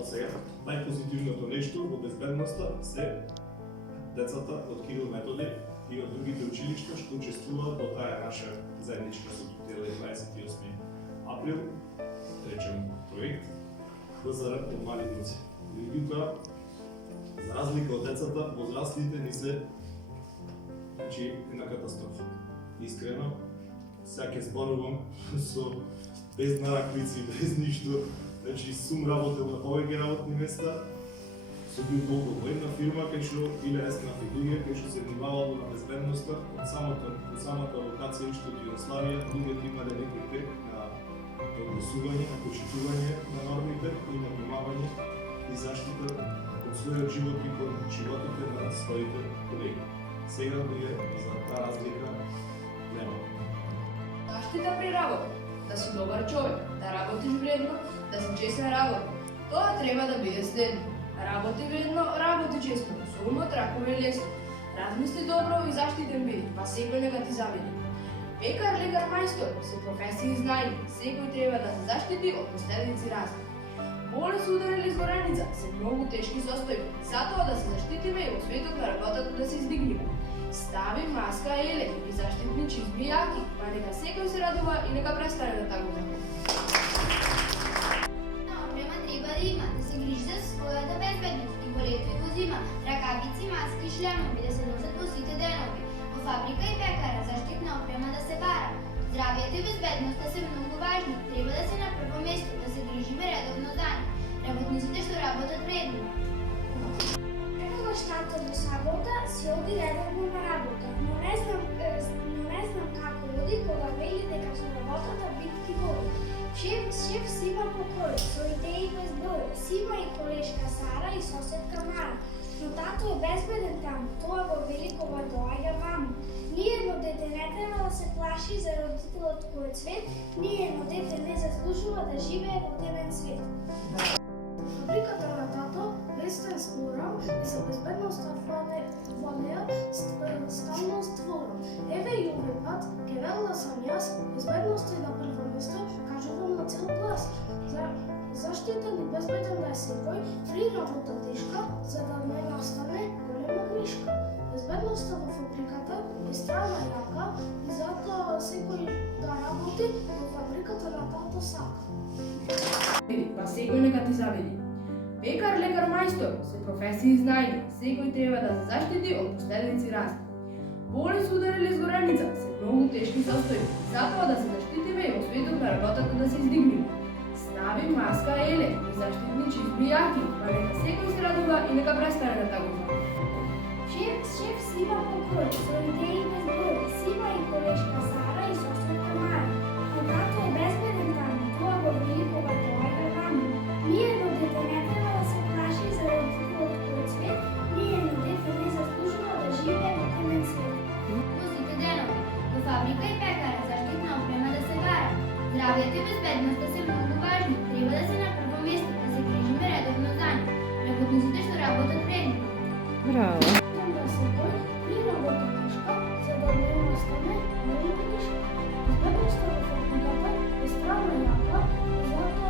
Тоа сега, најпозитивното нешто во безбедноста се децата од Кирил Методи и од другите училишта што учествуваат во таа наша заедничка субтитела 28 април, речем проект БЗР од мали внуци. Меѓутоа, за разлика од децата, возрастните ни се една катастрофа. Искрено, сега ќе зборувам со без нараквици, без ништо. Сум работел на повеќе работни места, сум бил долго во една фирма кај што биле еснафи луѓе, кај што се внимавало на безбедноста од самата локација што од Југославија, луѓето имале некој тек на однесување, на почитување на нормите и на внимавање и заштита од својот живот и од животите на своите колеги. Сега луѓе за таа разлика нема. Заштита при работа, да си добар човек, да работиш вредно, да си честен работа. Тоа треба да биде следно. Работи вредно, работи честно, со умот ракове лесно. Размисли добро и заштитен биди, па секој нека ти завиди. Пекар, лекар, мајстор се професии знајни, секој треба да се заштити од последици разни. Болест, удар или згораница се многу тешки состојби, затоа да се заштитиме и во светот на работата да се издигнеме. Стави маска, еле и заштитни чизми јаки, па нека секој се радува и нека престане да тагува. Опрема треба да има, да се грижи за својата безбедност и во лето и во зима, ракавици, маски и шлемови да се носат во сите денови. Во фабрика и пекара заштитна опрема да се бара. Здравието и безбедноста се многу важни, треба да се на прво место, да се грижиме редовно за нив. Работниците што работат вредно. Некогаш тато до сабота си оди редовно на работа, но не знам како оди кога вели дека со работата битки води. Шеф сима покој, со идеи без број, сима и колешка Сара и соседка Мара. Но тато е безбеден таму, тоа го вели кога доаѓа ваму. Ниедно дете не треба да се плаши за родителот кој е цвет, ниедно дете не заслужува да живее во темен свет. Фабриката на тато вестен спорам и за безбедноста во неја стално створам. Еве и овој пат, ке велела сам јас, безбедноста е на прво место, кажувам на цел глас. Заштитен и безбеден да е секој, при работа тешка, за да не настане голема грешка. Безбедноста во фабриката е страна јака и затоа секој да работи во фабриката на тато сака. Па секој нека ти завиди. Пекар, лекар, мајстор се професии знајни, секој треба да се заштити од последици разни. Болест, удар или згораница се многу тешки состојби, затоа да се заштитиме и во светот на работата да се издигнеме. Стави маска, еле и заштитни чизми јаки, па нека секој се радува и нека престане да тагува. Шеф сима покој, со идеи без број, сима и колешка Сара и соседка Мара. Но тато е безбеден таму, тоа го вели кога доаѓа ваму. Ниедно дете не треба да се плаши за родителот кој е цвет, ниедно дете не заслужува да живее во темен свет. Во сите денови, во фабрика и пекара заштитна опрема да се бара. Здравието и безбедноста се многу важни, треба да се на прво место, да се грижиме редовно за нив. Работниците што работат вредно. Браво! Да секој при работа тешка, за да не настане голема грешка. Безбедноста во фабриката е страна јака и затоа